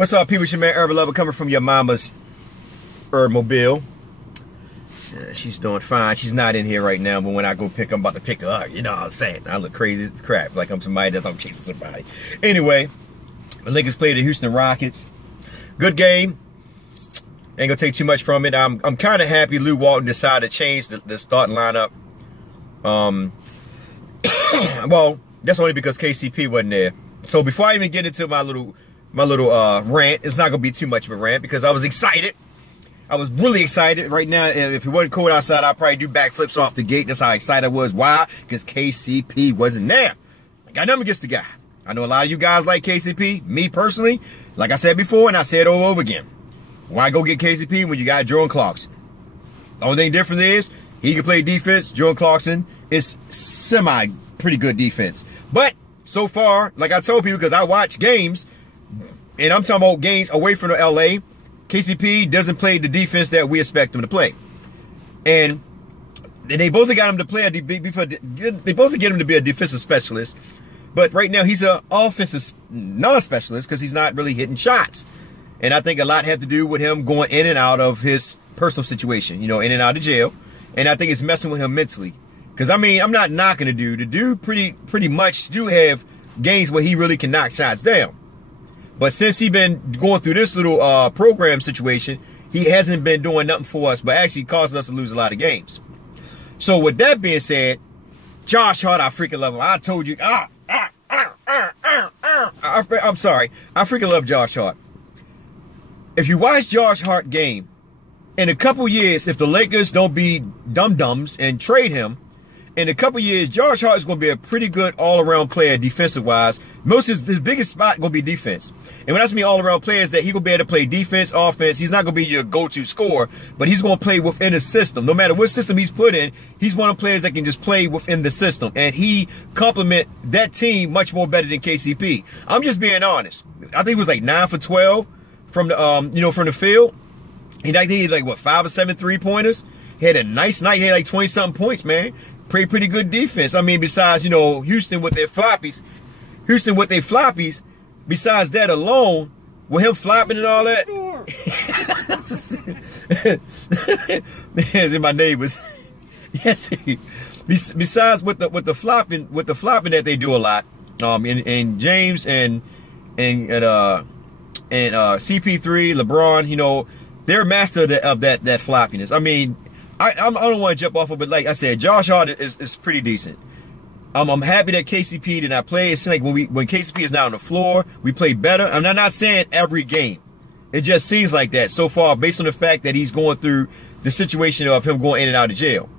What's up, people? It's your man, Urban Lover, coming from your mama's Mobile. She's doing fine. She's not in here right now, but when I go pick, I'm about to pick her up. You know what I'm saying? I look crazy as crap, like I'm somebody that's chasing somebody. Anyway, the Lakers played the Houston Rockets. Good game. Ain't gonna take too much from it. I'm kind of happy Lou Walton decided to change the starting lineup. Well, that's only because KCP wasn't there. So before I even get into my little rant, it's not gonna be too much of a rant because I was excited. I was really excited. Right now, if it wasn't cold outside, I'd probably do backflips off the gate. That's how excited I was. Why? Because KCP wasn't there. I got nothing against the guy. I know a lot of you guys like KCP. Me personally, like I said before, and I said it over again. Why go get KCP when you got Jordan Clarkson? The only thing different is he can play defense. Jordan Clarkson is pretty good defense. But so far, like I told people, because I watch games, and I'm talking about games away from the LA, KCP doesn't play the defense that we expect him to play. And they both got him to play, they both get him to be a defensive specialist. But right now, he's an offensive non-specialist because he's not really hitting shots. And I think a lot have to do with him going in and out of his personal situation, you know, in and out of jail. And I think it's messing with him mentally. Because, I mean, I'm not knocking the dude. The dude pretty much do have games where he really can knock shots down. But since he's been going through this little program situation, he hasn't been doing nothing for us, but actually causing us to lose a lot of games. So with that being said, Josh Hart, I freaking love him. I told you, I'm sorry. I freaking love Josh Hart. If you watch Josh Hart game, in a couple years, if the Lakers don't be dum-dums and trade him, in a couple years, Josh Hart is going to be a pretty good all-around player defensive-wise. His biggest spot going to be defense. And when I mean all-around players, that he going to be able to play defense, offense. He's not going to be your go-to scorer, but he's going to play within a system. No matter what system he's put in, he's one of the players that can just play within the system. And he complement that team much more better than KCP. I'm just being honest. I think it was like 9 for 12 from the from the field. And I think he had like, what, 5 or 7 three-pointers. He had a nice night. He had like 20-something points, man. Pretty good defense. I mean, besides, Houston with their floppies. Besides that alone, with him flopping and all that. Yes, in my neighbors. Yes. Besides with the flopping that they do a lot. And James and CP3, LeBron, they're master of that floppiness. I mean, I don't want to jump off of it, but like I said, Josh Hart is pretty decent. I'm happy that KCP did not play. It seems like when KCP is now on the floor, we play better. I'm not saying every game. It just seems like that so far, based on the fact that he's going through the situation of him going in and out of jail.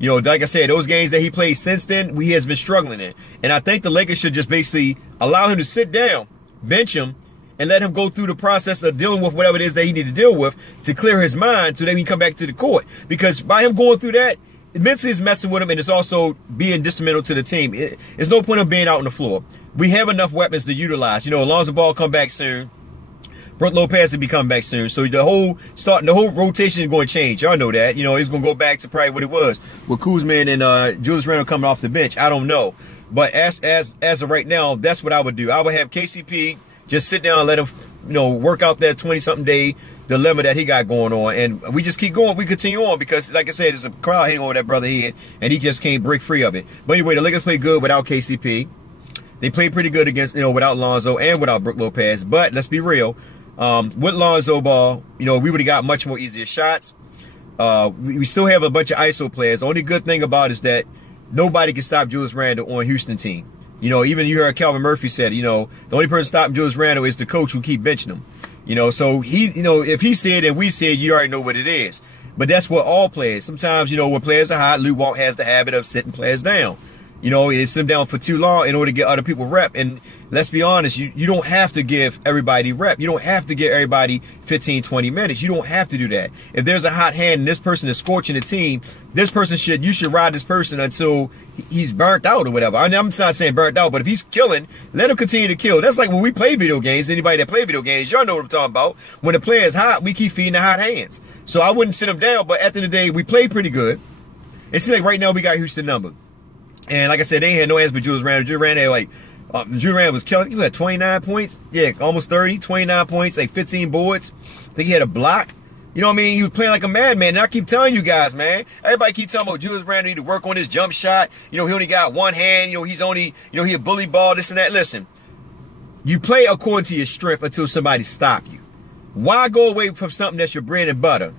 Like I said, those games that he played since then, he has been struggling in. And I think the Lakers should just basically allow him to sit down, bench him, and let him go through the process of dealing with whatever it is that he needs to deal with to clear his mind so that he can come back to the court. Because by him going through that, mentally is messing with him, and it's also being detrimental to the team. There's no point of being out on the floor. We have enough weapons to utilize. Alonzo Ball come back soon. Brook Lopez will be coming back soon. So the whole rotation is going to change. Y'all know that. It's going to go back to probably what it was with Kuzma and Julius Randle coming off the bench. I don't know. But as of right now, that's what I would do. I would have KCP just sit down and let him, work out that 20-something day dilemma that he got going on. And we just keep going. We continue on because, like I said, there's a crowd hanging over that brother head, and he just can't break free of it. But anyway, the Lakers played good without KCP. They played pretty good against, without Lonzo and without Brook Lopez. But let's be real. With Lonzo Ball, we would have got much more easier shots. We still have a bunch of ISO players. The only good thing about it is that nobody can stop Julius Randle on Houston team. Even you heard Calvin Murphy said, the only person stopping Julius Randle is the coach who keep benching him. So he, if he said and we said, you already know what it is. But that's what all players. Sometimes, when players are hot, Lou Walton has the habit of sitting players down. They sit them down for too long in order to get other people rep. And let's be honest, you don't have to give everybody rep. You don't have to give everybody 15, 20 minutes. You don't have to do that. If there's a hot hand and this person is scorching the team, you should ride this person until he's burnt out or whatever. I'm not saying burnt out, but if he's killing, let him continue to kill. That's like when we play video games. Anybody that play video games, y'all know what I'm talking about. When the player is hot, we keep feeding the hot hands. So I wouldn't sit him down, but at the end of the day, we play pretty good. It seems like right now we got Houston number. And like I said, they had no hands but Julius Randle. Julius Randle had like Julius Randle was killing. He had 29 points. Yeah, almost 30, 29 points, like 15 boards. I think he had a block. You know what I mean? He was playing like a madman. And I keep telling you guys, man, everybody keep talking about Julius Randle need to work on his jump shot. You know, he only got one hand. You know, he's only, you know, he a bully ball, this and that. Listen, you play according to your strength until somebody stop you. Why go away from something that's your bread and butter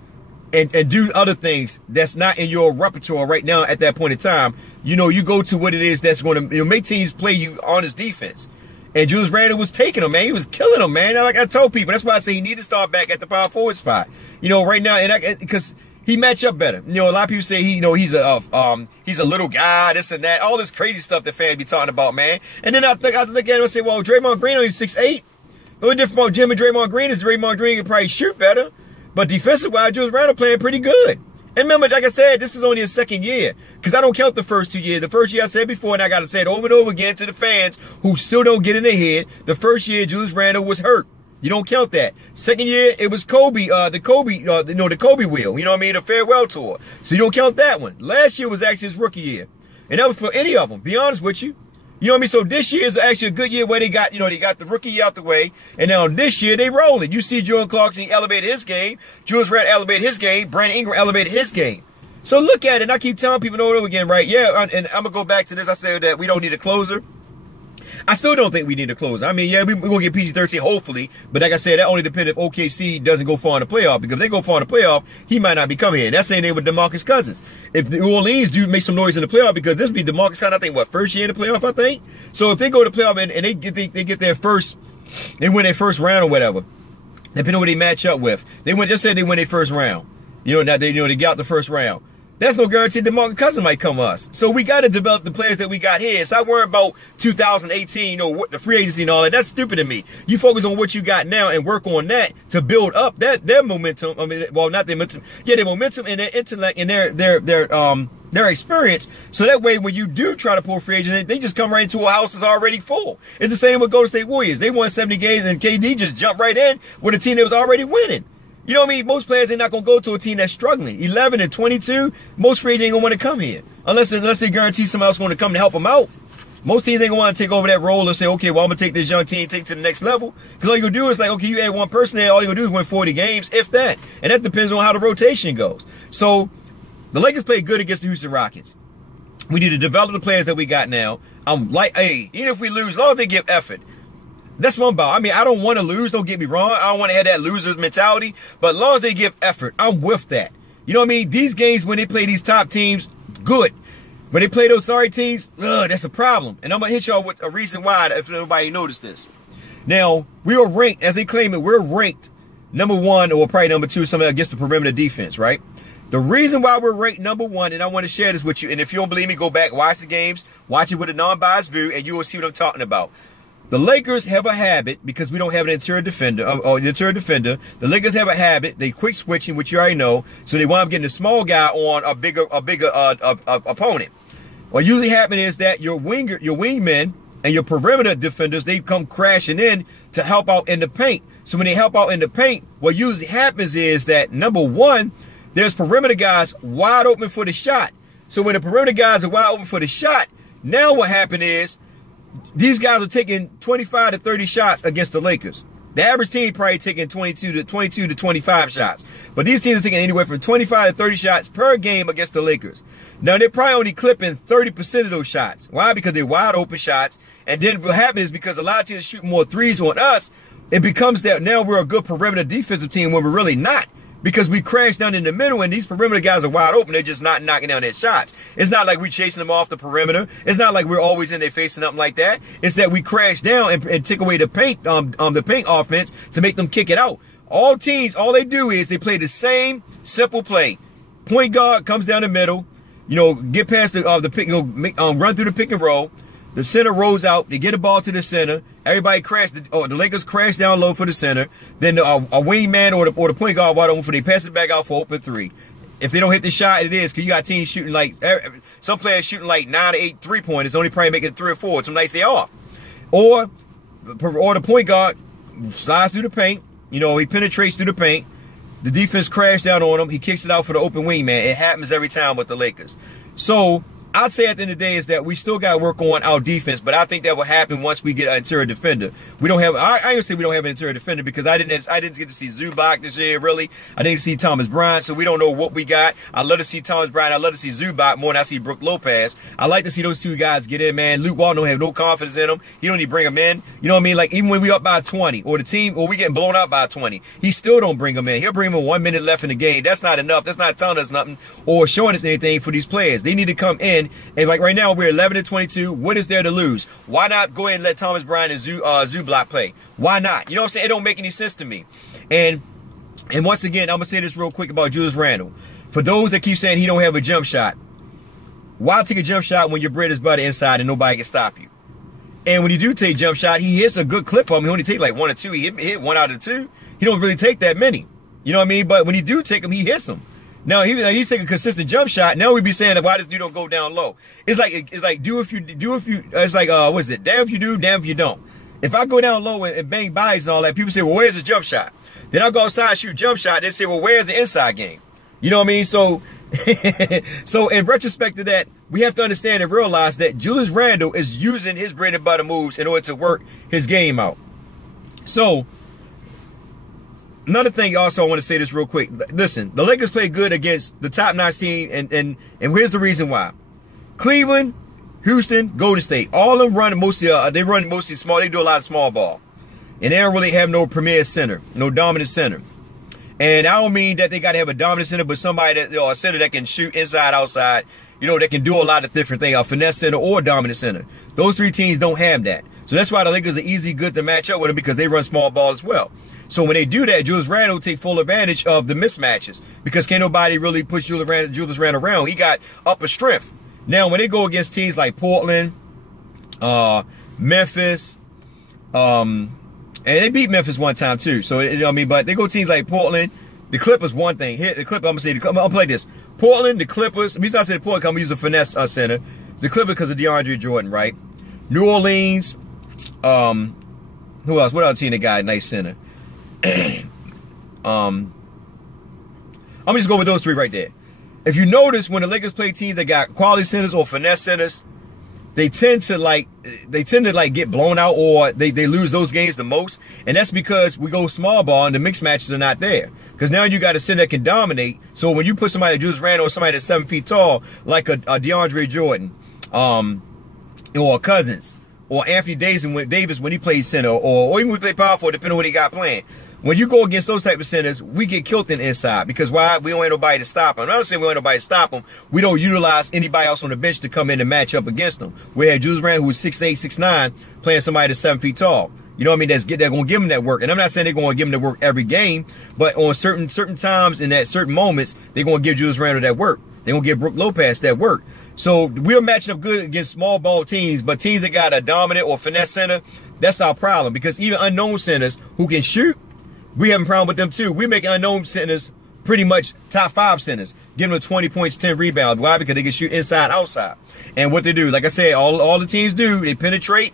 and do other things that's not in your repertoire right now at that point in time? You know, you go to what it is that's going to, you know, make teams play you on his defense. And Julius Randle was taking him, man. He was killing him, man. Like I told people, that's why I say he need to start back at the power forward spot. You know, right now, and because he match up better. You know, a lot of people say he, you know, he's a little guy, this and that, all this crazy stuff that fans be talking about, man. And then I look at him and say, well, Draymond Green only 6'8". The only difference about Jim and Draymond Green is Draymond Green can probably shoot better, but defensive-wise, Julius Randle playing pretty good. And remember, like I said, this is only his second year, because I don't count the first 2 years. The first year I said before, and I got to say it over and over again to the fans who still don't get in their head, the first year Julius Randle was hurt. You don't count that. Second year, it was Kobe, the Kobe wheel, you know what I mean, the farewell tour. So you don't count that one. Last year was actually his rookie year. And that was for any of them, be honest with you. You know what I mean? So this year is actually a good year where they got, you know, they got the rookie year out the way. And now this year they rolling. You see Jordan Clarkson elevated his game. Julius Randle elevated his game. Brandon Ingram elevated his game. So look at it. And I keep telling people over and over again, right? Yeah, and I'm going to go back to this. I said that we don't need a closer. I still don't think we need a closer. I mean, yeah, we're going to get PG-13, hopefully. But like I said, that only depends if OKC doesn't go far in the playoff. Because if they go far in the playoff, he might not be coming here. That's saying they with DeMarcus Cousins. If New Orleans do make some noise in the playoff, because this would be DeMarcus Cousins, I think, what, first year in the playoff, I think? So if they go to the playoff and they get their first, they win their first round or whatever, depending on what they match up with. Just say they win their first round. You know, now they get out the first round. That's no guarantee DeMarcus Cousins might come us. So we got to develop the players that we got here. Stop worrying about 2018, you know, the free agency and all that. That's stupid to me. You focus on what you got now and work on that to build up their momentum. I mean, well, not their momentum. Yeah, their momentum and their intellect and their experience. So that way, when you do try to pull free agents, they just come right into a house that's already full. It's the same with Golden State Warriors. They won 70 games and KD just jumped right in with a team that was already winning. You know what I mean? Most players, they're not going to go to a team that's struggling. 11 and 22, most free agents ain't going to want to come here. Unless they guarantee somebody else going to come to help them out. Most teams ain't going to want to take over that role and say, okay, well, I'm going to take this young team, take it to the next level. Because all you're going to do is like, okay, you add one person there, all you're going to do is win 40 games, if that. And that depends on how the rotation goes. So, the Lakers played good against the Houston Rockets. We need to develop the players that we got now. I'm like, hey, even if we lose, as long as they give effort. That's what I'm about. I mean, I don't want to lose. Don't get me wrong. I don't want to have that loser's mentality. But as long as they give effort, I'm with that. You know what I mean? These games, when they play these top teams, good. When they play those sorry teams, that's a problem. And I'm going to hit y'all with a reason why, if nobody noticed this. Now, we are ranked, as they claim it, we're ranked #1 or probably #2, something against the perimeter defense, right? The reason why we're ranked #1, and I want to share this with you, and if you don't believe me, go back, watch the games, watch it with a non-biased view, and you will see what I'm talking about. The Lakers have a habit, because we don't have an interior defender, the Lakers have a habit, they quick switching, which you already know, so they wind up getting a small guy on a bigger opponent. What usually happens is that your wingmen and your perimeter defenders, they come crashing in to help out in the paint. So when they help out in the paint, what usually happens is that, #1, there's perimeter guys wide open for the shot. So when the perimeter guys are wide open for the shot, now what happened is, these guys are taking 25 to 30 shots against the Lakers. The average team probably taking 22 to 25 shots. But these teams are taking anywhere from 25 to 30 shots per game against the Lakers. Now, they're probably only clipping 30% of those shots. Why? Because they're wide open shots. And then what happens is, because a lot of teams are shooting more threes on us, it becomes that now we're a good perimeter defensive team when we're really not. Because we crash down in the middle and these perimeter guys are wide open. They're just not knocking down their shots. It's not like we're chasing them off the perimeter. It's not like we're always in there facing something like that. It's that we crash down and take away the paint offense to make them kick it out. All teams, all they do is they play the same simple play. Point guard comes down the middle, you know, get past the pick, run through the pick and roll. The center rolls out. They get the ball to the center. Everybody crash. The Lakers crash down low for the center. Then a wingman or the point guard wide open for they pass it back out for open 3. If they don't hit the shot, it is because you got teams shooting like some players shooting like 9 to 8 3-pointers, only probably making 3 or 4. Some nights they off. Or the point guard slides through the paint. You know, he penetrates through the paint. The defense crashes down on him. He kicks it out for the open wingman. It happens every time with the Lakers. So I'd say at the end of the day is that we still got to work on our defense, but I think that will happen once we get an interior defender. We don't have, I ain't gonna say we don't have an interior defender because I didn't get to see Zubac this year, really. I didn't see Thomas Bryant, so we don't know what we got. I love to see Thomas Bryant. I love to see Zubac more than I see Brook Lopez. I like to see those two guys get in, man. Luke Walton don't have no confidence in him. He don't need to bring him in. You know what I mean? Like, even when we up by 20 or the team, or we getting blown out by 20, he still don't bring him in. He'll bring him in 1 minute left in the game. That's not enough. That's not telling us nothing or showing us anything for these players. They need to come in, and like right now we're 11-22. What is there to lose? Why not go ahead and let Thomas Bryant and Zubac play? Why not? You know what I'm saying? It don't make any sense to me. And once again, I'm gonna say this real quick about Julius Randle. For those that keep saying he don't have a jump shot, why take a jump shot when your bread is butter inside and nobody can stop you? And when you do take jump shot, he hits a good clip on him. He only take like 1 or 2. He hit 1 out of 2. He don't really take that many. You know what I mean? But when he do take them, he hits them. Now he take a consistent jump shot. Now we be saying that why this dude don't go down low. It's like do if you it's like what is it? Damn if you do, damn if you don't. If I go down low and bang bodies and all that, people say, well, where's the jump shot? Then I go outside and shoot jump shot. They say, well, where's the inside game? You know what I mean? So so in retrospect to that, we have to understand and realize that Julius Randle is using his bread and butter moves in order to work his game out. So another thing also, I want to say this real quick. Listen, the Lakers play good against the top-notch team, and here's the reason why. Cleveland, Houston, Golden State, all of them run mostly small. They do a lot of small ball. And they don't really have no premier center, no dominant center. And I don't mean that they got to have a dominant center, but somebody that, a center that can shoot inside, outside, that can do a lot of different things, a finesse center or a dominant center. Those three teams don't have that. So that's why the Lakers are easy good to match up with them, because they run small ball as well. So when they do that, Julius Randle will take full advantage of the mismatches, because can't nobody really push Julius Randle around. He got upper strength. Now, when they go against teams like Portland, Memphis, and they beat Memphis one time too. So, but they go teams like Portland, the Clippers, one thing. Here, the Clippers, I'm going to say, play this. Portland, the Clippers, the reason I said Portland, I'm going to use a finesse center. The Clippers because of DeAndre Jordan, right? New Orleans, who else? What other team they got a nice center? I'm going to just go with those three right there. If you notice, when the Lakers play teams that got quality centers or finesse centers, they tend to get blown out, or they lose those games the most. And that's because we go small ball and the mixed matches are not there. Because now you got a center that can dominate. So when you put somebody like Julius Randle or somebody that's 7 feet tall, like a DeAndre Jordan, or Cousins, or Anthony Davis when he plays center, or even when he play power forward, depending on what he got playing. When you go against those type of centers, we get killed in the inside. Because why? We don't have nobody to stop them. I'm not saying we don't have nobody to stop them. We don't utilize anybody else on the bench to come in and match up against them. We have Julius Randle, who's 6'8", 6'9", playing somebody that's 7 feet tall. You know what I mean? They're going to give him that work. And I'm not saying they're going to give him the work every game, but on certain times and at certain moments, they're going to give Julius Randle that work. They're going to give Brook Lopez that work. So we're matching up good against small ball teams, but teams that got a dominant or finesse center, that's our problem. Because even unknown centers who can shoot, we have a problem with them too. We're making unknown centers pretty much top 5 centers, giving them 20 points, 10 rebounds. Why? Because they can shoot inside, outside. And what they do, like I said, all the teams do, they penetrate,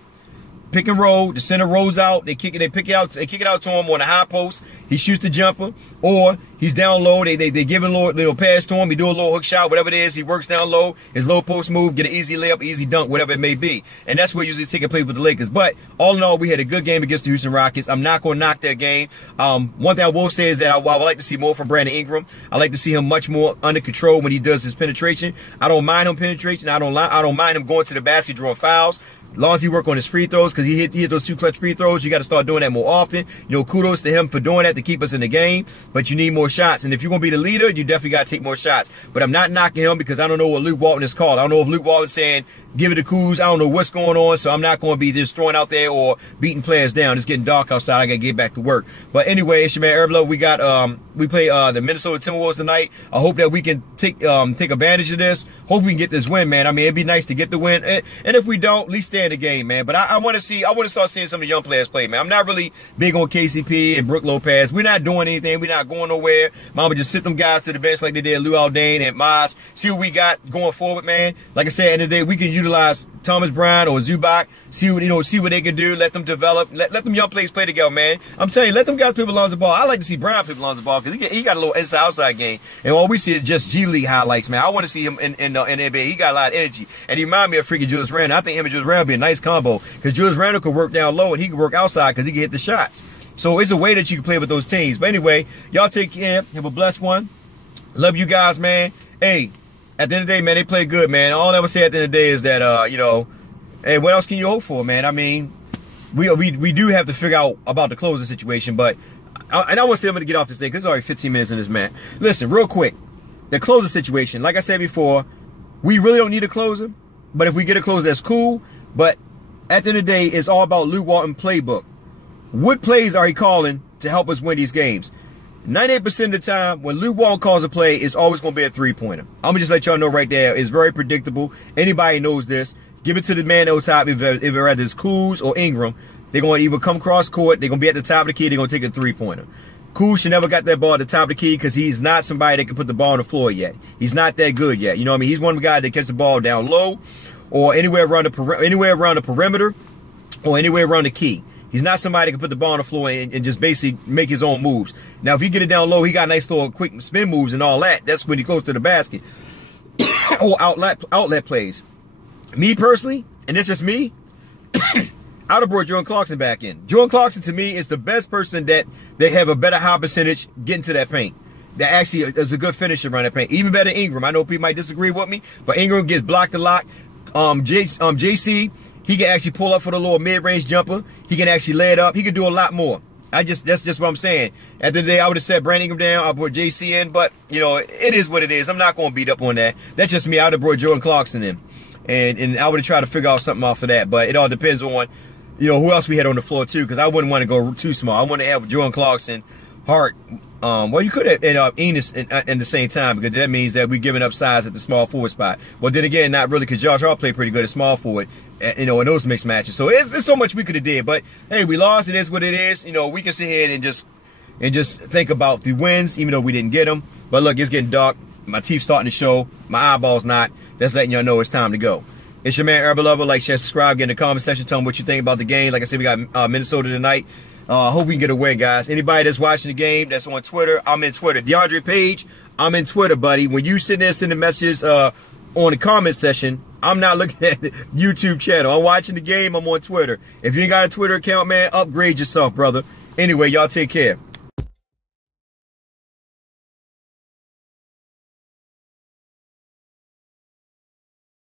pick and roll. The center rolls out. They kick it out to him on the high post. He shoots the jumper, or he's down low. They give him a little pass to him. He do a little hook shot, whatever it is. He works down low. His low post move, get an easy layup, easy dunk, whatever it may be. And that's what usually taking place with the Lakers. But all in all, we had a good game against the Houston Rockets. I'm not going to knock that game. One thing I will say is that I would like to see more from Brandon Ingram. I like to see him much more under control when he does his penetration. I don't mind him penetrating. I don't mind him going to the basket, drawing fouls. As long as he work on his free throws, because he hit those 2 clutch free throws, you got to start doing that more often. Kudos to him for doing that to keep us in the game. But you need more shots. And if you're going to be the leader, you definitely got to take more shots. But I'm not knocking him, because I don't know what Luke Walton is called. I don't know if Luke Walton's saying, give it to Kuz. I don't know what's going on. So I'm not going to be just throwing out there or beating players down. It's getting dark outside. I got to get back to work. But anyway, it's your man Herblo. We play the Minnesota Timberwolves tonight. I hope that we can take advantage of this. Hope we can get this win, man. I mean, it'd be nice to get the win. And if we don't, at least stay in the game, man. But I want to start seeing some of the young players play, man. I'm not really big on KCP and Brook Lopez. We're not doing anything. We're not going nowhere. Mama just sit them guys to the bench like they did Lou Aldane and Miles. See what we got going forward, man. Like I said, at the end of the day, we can utilize Thomas Bryant or Zubac, See what they can do. Let them develop. Let them young players play together, man. I'm telling you, let them guys play with Lonzo Ball. I like to see Brown play with Lonzo Ball because he got a little inside-outside game. And all we see is just G League highlights, man. I want to see him in the NBA. He got a lot of energy. And he remind me of freaking Julius Randle. I think him and Julius Randle would be a nice combo because Julius Randle could work down low and he could work outside because he can hit the shots. So it's a way that you can play with those teams. But anyway, y'all take care. Have a blessed one. Love you guys, man. Hey, at the end of the day, man, they play good, man. All I would say at the end of the day is that, hey, what else can you hope for, man? I mean, we do have to figure out about the closing situation, but I want to say I'm going to get off this thing because it's already 15 minutes in this, man. Listen, real quick, the closer situation, like I said before, we really don't need a closer, but if we get a closer, that's cool. But at the end of the day, it's all about Luke Walton's playbook. What plays are he calling to help us win these games? 98% of the time, when Luke Walton calls a play, it's always going to be a three-pointer. I'm going to just let y'all know right there. It's very predictable. Anybody knows this. Give it to the man on top. If rather it's Kuz or Ingram, they're going to either come cross court, they're going to be at the top of the key, they're going to take a three-pointer. Kuz should never got that ball at the top of the key because he's not somebody that can put the ball on the floor yet. He's not that good yet. You know what I mean? He's one of the guys that catch the ball down low or anywhere around the perimeter or anywhere around the key. He's not somebody that can put the ball on the floor and just basically make his own moves. Now, if you get it down low, he got nice little quick spin moves and all that. That's when he goes to the basket or outlet plays. Me personally, and it's just me, I would have brought Jordan Clarkson back in. Jordan Clarkson, to me, is the best person that they have a better high percentage getting to that paint. That actually is a good finisher around that paint. Even better than Ingram. I know people might disagree with me, but Ingram gets blocked a lot. JC, he can actually pull up for the little mid-range jumper. He can actually lay it up. He can do a lot more. That's just what I'm saying. At the end of the day, I would have set Brandon Ingram down. I brought JC in, but, it is what it is. I'm not going to beat up on that. That's just me. I would have brought Jordan Clarkson in. And I would have tried to figure out something off of that. But it all depends on, who else we had on the floor, too. Because I wouldn't want to go too small. I want to have Jordan Clarkson, Hart. Well, you could have ended up Enos in the same time. Because that means that we're giving up size at the small forward spot. Well, then again, not really. Because Josh Hart played pretty good at small forward. In those mixed matches. So it's so much we could have did. But, hey, we lost. It is what it is. We can sit here and just think about the wins, even though we didn't get them. But, look, it's getting dark. My teeth starting to show. My eyeballs not. That's letting y'all know it's time to go. It's your man, Herbal Lover. Like, share, subscribe. Get in the comment section. Tell me what you think about the game. Like I said, we got Minnesota tonight. Hope we can get a win, guys. Anybody that's watching the game, that's on Twitter, I'm in Twitter. DeAndre Page, I'm in Twitter, buddy. When you sit there sending messages on the comment section, I'm not looking at the YouTube channel. I'm watching the game. I'm on Twitter. If you ain't got a Twitter account, man, upgrade yourself, brother. Anyway, y'all take care.